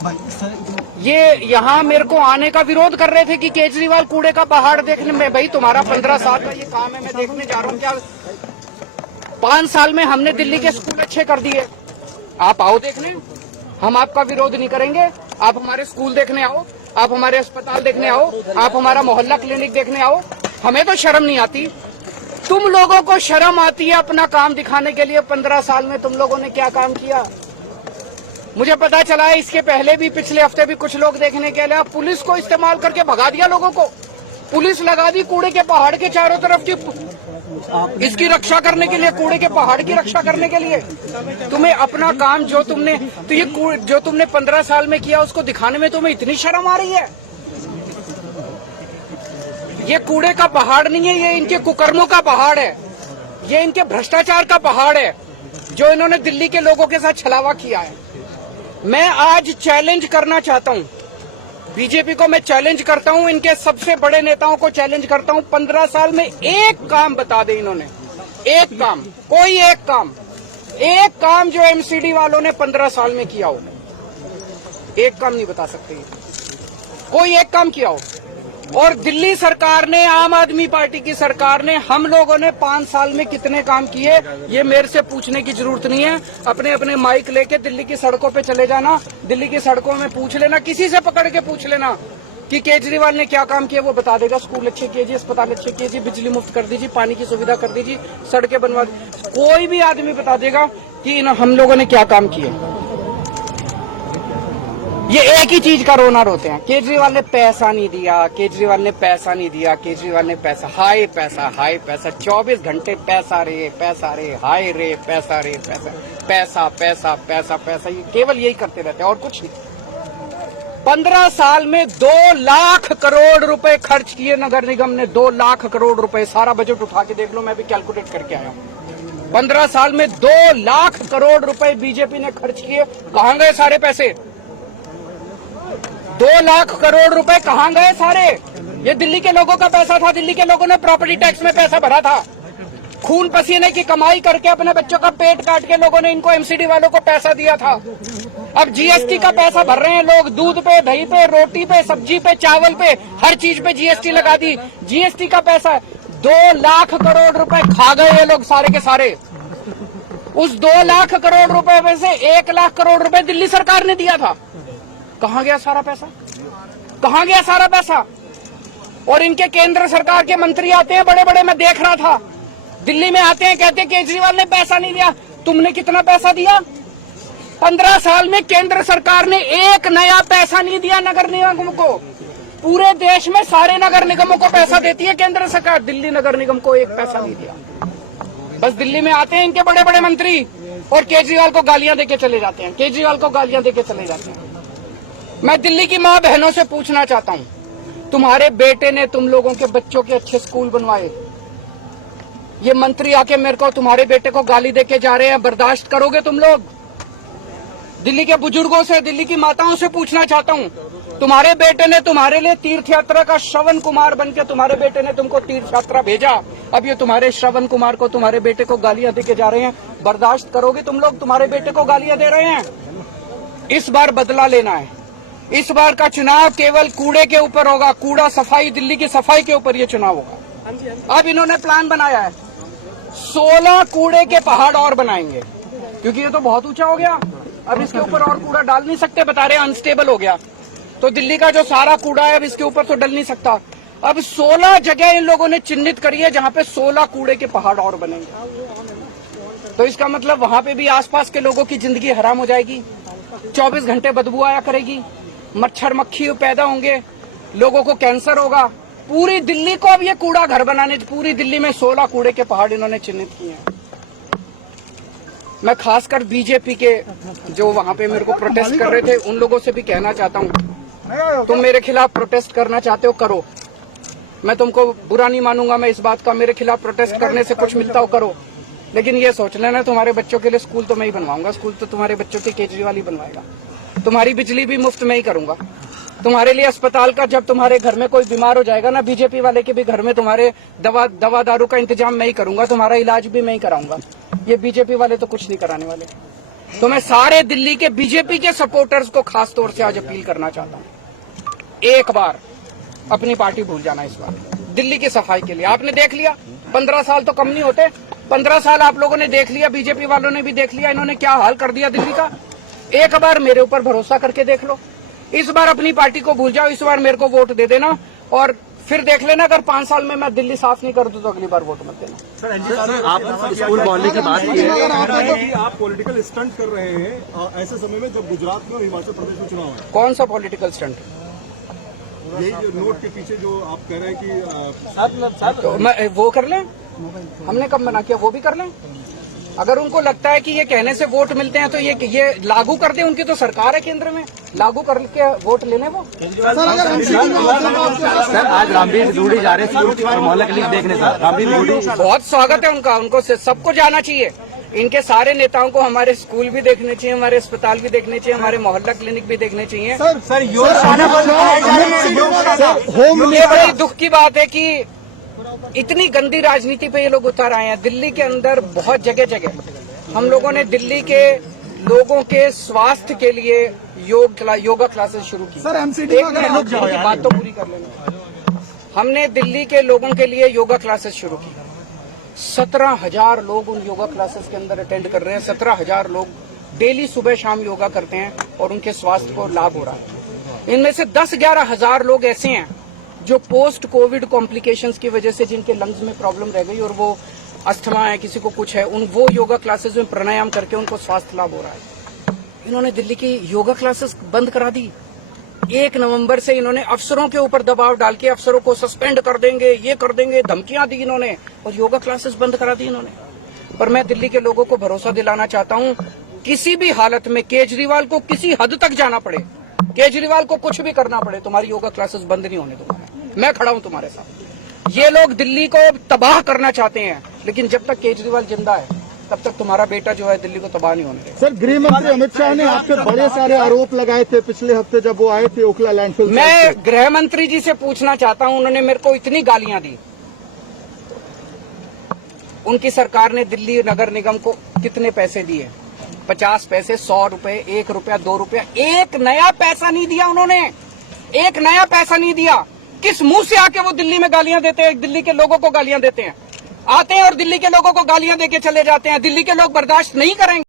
ये यहाँ मेरे को आने का विरोध कर रहे थे कि केजरीवाल कूड़े का पहाड़ देखने में। भाई तुम्हारा 15 साल का ये काम है, मैं देखने जा रहा हूँ क्या 5 साल में हमने दिल्ली के स्कूल अच्छे कर दिए। आप आओ देखने, हम आपका विरोध नहीं करेंगे। आप हमारे स्कूल देखने आओ, आप हमारे अस्पताल देखने आओ, आप हमारा मोहल्ला क्लिनिक देखने आओ। हमें तो शर्म नहीं आती, तुम लोगों को शर्म आती है अपना काम दिखाने के लिए। 15 साल में तुम लोगों ने क्या काम किया मुझे पता चला है। इसके पहले भी पिछले हफ्ते भी कुछ लोग देखने के लिए पुलिस को इस्तेमाल करके भगा दिया लोगों को। पुलिस लगा दी कूड़े के पहाड़ के चारों तरफ की, इसकी रक्षा करने के लिए, कूड़े के पहाड़ की रक्षा करने के लिए। तुम्हें अपना काम जो तुमने 15 साल में किया उसको दिखाने में तुम्हें इतनी शर्म आ रही है। ये कूड़े का पहाड़ नहीं है, ये इनके कुकर्मों का पहाड़ है, ये इनके भ्रष्टाचार का पहाड़ है जो इन्होंने दिल्ली के लोगों के साथ छलावा किया है। मैं आज चैलेंज करना चाहता हूं बीजेपी को, मैं चैलेंज करता हूं, इनके सबसे बड़े नेताओं को चैलेंज करता हूं। 15 साल में एक काम बता दे इन्होंने, एक काम, कोई एक काम जो एमसीडी वालों ने 15 साल में किया हो। एक काम नहीं बता सकते, कोई एक काम किया हो। और दिल्ली सरकार ने, आम आदमी पार्टी की सरकार ने, हम लोगों ने 5 साल में कितने काम किए ये मेरे से पूछने की जरूरत नहीं है। अपने अपने माइक लेके दिल्ली की सड़कों पे चले जाना, दिल्ली की सड़कों में पूछ लेना, किसी से पकड़ के पूछ लेना कि केजरीवाल ने क्या काम किया, वो बता देगा। स्कूल अच्छे कीजिए, अस्पताल अच्छे कीजिए, बिजली मुफ्त कर दीजिए, पानी की सुविधा कर दीजिए, सड़कें बनवा दीजिए, कोई भी आदमी बता देगा कि हम लोगों ने क्या काम किए। ये एक ही चीज का रोना रोते हैं, केजरीवाल ने पैसा नहीं दिया, केजरीवाल ने पैसा नहीं दिया, केजरीवाल ने पैसा, हाय पैसा, हाय पैसा, 24 घंटे पैसा रे, हाय रे, पैसा रे, पैसा, पैसा, पैसा, पैसा, ये केवल यही करते रहते हैं और कुछ नहीं। 15 साल में 2 लाख करोड़ रुपए खर्च किए नगर निगम ने, 2 लाख करोड़ रुपए। सारा बजट उठा के देख लो, मैं भी कैलकुलेट करके आया हूं। 15 साल में 2 लाख करोड़ रुपए बीजेपी ने खर्च किए। कहां गए सारे पैसे? 2 लाख करोड़ रुपए कहां गए सारे? ये दिल्ली के लोगों का पैसा था, दिल्ली के लोगों ने प्रॉपर्टी टैक्स में पैसा भरा था, खून पसीने की कमाई करके अपने बच्चों का पेट काट के लोगों ने इनको एमसीडी वालों को पैसा दिया था। अब जीएसटी का पैसा भर रहे हैं लोग, दूध पे, दही पे, रोटी पे, सब्जी पे, चावल पे, हर चीज पे जीएसटी लगा दी। जीएसटी का पैसा 2 लाख करोड़ रुपए खा गए ये लोग सारे के सारे। उस 2 लाख करोड़ रुपए में से 1 लाख करोड़ रुपए दिल्ली सरकार ने दिया था। कहां गया सारा पैसा? कहां गया सारा पैसा? और इनके केंद्र सरकार के मंत्री आते हैं बड़े बड़े, मैं देख रहा था, दिल्ली में आते हैं, कहते हैं केजरीवाल ने पैसा नहीं दिया। तुमने कितना पैसा दिया? 15 साल में केंद्र सरकार ने एक नया पैसा नहीं दिया नगर निगम को। पूरे देश में सारे नगर निगमों को पैसा देती है केंद्र सरकार, दिल्ली नगर निगम को एक पैसा नहीं दिया। बस दिल्ली में आते हैं इनके बड़े बड़े मंत्री और केजरीवाल को गालियां देके चले जाते हैं, केजरीवाल को गालियां देके चले जाते हैं। मैं दिल्ली की माँ बहनों से पूछना चाहता हूँ, तुम्हारे बेटे ने तुम लोगों के बच्चों के अच्छे स्कूल बनवाए, ये मंत्री आके मेरे को तुम्हारे बेटे को गाली देके जा रहे हैं, बर्दाश्त करोगे तुम लोग? दिल्ली के बुजुर्गों से, दिल्ली की माताओं से पूछना चाहता हूँ, तुम्हारे बेटे ने तुम्हारे लिए तीर्थ यात्रा का श्रवण कुमार बनके तुम्हारे बेटे ने तुमको तीर्थ यात्रा भेजा, अब ये तुम्हारे श्रवण कुमार को, तुम्हारे बेटे को गालियां देके जा रहे हैं, बर्दाश्त करोगे तुम लोग? तुम्हारे बेटे को गालियां दे रहे हैं। इस बार बदला लेना है। इस बार का चुनाव केवल कूड़े के ऊपर होगा, कूड़ा सफाई, दिल्ली की सफाई के ऊपर ये चुनाव होगा। अब इन्होंने प्लान बनाया है, 16 कूड़े के पहाड़ और बनाएंगे, क्योंकि ये तो बहुत ऊंचा हो गया, अब इसके ऊपर और कूड़ा डाल नहीं सकते, बता रहे अनस्टेबल हो गया, तो दिल्ली का जो सारा कूड़ा है अब इसके ऊपर तो डल नहीं सकता। अब 16 जगह इन लोगों ने चिन्हित करी है जहां पे 16 कूड़े के पहाड़ और बनेंगे। तो इसका मतलब वहां पे भी आसपास के लोगों की जिंदगी हराम हो जाएगी, 24 घंटे बदबू आया करेगी, मच्छर मक्खी पैदा होंगे, लोगों को कैंसर होगा। पूरी दिल्ली को अब ये कूड़ा घर बनाने, पूरी दिल्ली में 16 कूड़े के पहाड़ इन्होंने चिन्हित किए हैं। मैं खासकर बीजेपी के जो वहां पे मेरे को प्रोटेस्ट कर रहे थे उन लोगों से भी कहना चाहता हूँ, तुम मेरे खिलाफ प्रोटेस्ट करना चाहते हो करो, मैं तुमको बुरा नहीं मानूंगा, मैं इस बात का, मेरे खिलाफ प्रोटेस्ट करने से कुछ मिलता हो करो, लेकिन ये सोच लेना तुम्हारे बच्चों के लिए स्कूल तो मैं ही बनवाऊंगा, स्कूल तो तुम्हारे बच्चों के केजरीवाल ही बनवाएगा, तुम्हारी बिजली भी मुफ्त में ही करूंगा, तुम्हारे लिए अस्पताल का, जब तुम्हारे घर में कोई बीमार हो जाएगा ना, बीजेपी वाले के भी घर में तुम्हारे दवा दारू का इंतजाम मैं ही करूंगा, तुम्हारा इलाज भी मैं ही कराऊंगा। ये बीजेपी वाले तो कुछ नहीं कराने वाले। तो मैं सारे दिल्ली के बीजेपी के सपोर्टर्स को खास तौर से आज अपील करना चाहता हूं, एक बार अपनी पार्टी भूल जाना। इस बार दिल्ली की सफाई के लिए आपने देख लिया, 15 साल तो कम नहीं होते, 15 साल आप लोगों ने देख लिया, बीजेपी वालों ने भी देख लिया, इन्होंने क्या हाल कर दिया दिल्ली का। एक बार मेरे ऊपर भरोसा करके देख लो, इस बार अपनी पार्टी को भूल जाओ, इस बार मेरे को वोट दे देना और फिर देख लेना, अगर 5 साल में मैं दिल्ली साफ नहीं कर दूं तो अगली बार वोट मत देना। सर, आप स्कूल मोहल्ले की बात की है, आप पॉलिटिकल स्टंट कर रहे हैं ऐसे समय में जब गुजरात में और हिमाचल प्रदेश में चुनाव है। कौन सा पॉलिटिकल स्टंट? यही जो नोट के पीछे जो आप कह रहे हैं कि तो मैं वो कर लें, हमने कब मना किया, वो भी कर लें। अगर उनको लगता है कि ये कहने से वोट मिलते हैं तो ये लागू कर दें, उनकी तो सरकार है केंद्र में, लागू करके वोट लेने वो। सर आज रामवीर दूड़ी जा रहे हैं स्कूल और मोहल्ला क्लिनिक देखने सर, रामवीर दूड़ी बहुत स्वागत है उनका, उनको सबको जाना चाहिए। इनके सारे नेताओं को हमारे स्कूल भी देखने चाहिए, हमारे अस्पताल भी देखने चाहिए, हमारे मोहल्ला क्लिनिक भी देखने चाहिए। सर ये बड़ी दुख की बात है कि इतनी गंदी राजनीति पे ये लोग उतर आए हैं। दिल्ली के अंदर बहुत जगह जगह हम लोगों ने दिल्ली के लोगों के स्वास्थ्य के लिए योगा क्लासेस शुरू की। सर एमसीडी बात तो पूरी कर लेना। हमने दिल्ली के लोगों के लिए योगा क्लासेस शुरू की, 17,000 लोग उन योगा क्लासेस के अंदर अटेंड कर रहे हैं। 17,000 लोग डेली सुबह शाम योगा करते हैं और उनके स्वास्थ्य को लाभ हो रहा है। इनमें से 10-11 हजार लोग ऐसे हैं जो पोस्ट कोविड कॉम्प्लिकेशंस की वजह से जिनके लंग्स में प्रॉब्लम रह गई और वो अस्थमा है, किसी को कुछ है, वो योगा क्लासेस में प्राणायाम करके उनको स्वास्थ्य लाभ हो रहा है। इन्होंने दिल्ली की योगा क्लासेस बंद करा दी। 1 नवंबर से इन्होंने अफसरों के ऊपर दबाव डाल के अफसरों को सस्पेंड कर देंगे, ये कर देंगे, धमकियां दी इन्होंने और योगा क्लासेस बंद करा दी इन्होंने। पर मैं दिल्ली के लोगों को भरोसा दिलाना चाहता हूं, किसी भी हालत में केजरीवाल को किसी हद तक जाना पड़े, केजरीवाल को कुछ भी करना पड़े, तुम्हारी योगा क्लासेस बंद नहीं होने दूंगा। मैं खड़ा हूं तुम्हारे साथ। ये लोग दिल्ली को तबाह करना चाहते हैं, लेकिन जब तक केजरीवाल जिंदा है तब तक तुम्हारा बेटा जो है दिल्ली को तबाह नहीं होने देगा। सर गृह मंत्री अमित शाह ने आप पे बड़े सारे आरोप लगाए थे पिछले हफ्ते जब वो आए थे ओखला लैंडफिल। मैं गृह मंत्री जी से पूछना चाहता हूं, उन्होंने मेरे को इतनी गालियां दी। उनकी सरकार ने दिल्ली नगर निगम को कितने पैसे दिए? 50 पैसे, 100 रुपए, 1 रुपया, 2 रुपया, एक नया पैसा नहीं दिया उन्होंने, एक नया पैसा नहीं दिया। किस मुंह से आके वो दिल्ली में गालियां देते हैं, दिल्ली के लोगों को गालियां देते हैं, आते हैं और दिल्ली के लोगों को गालियां देके चले जाते हैं। दिल्ली के लोग बर्दाश्त नहीं करेंगे।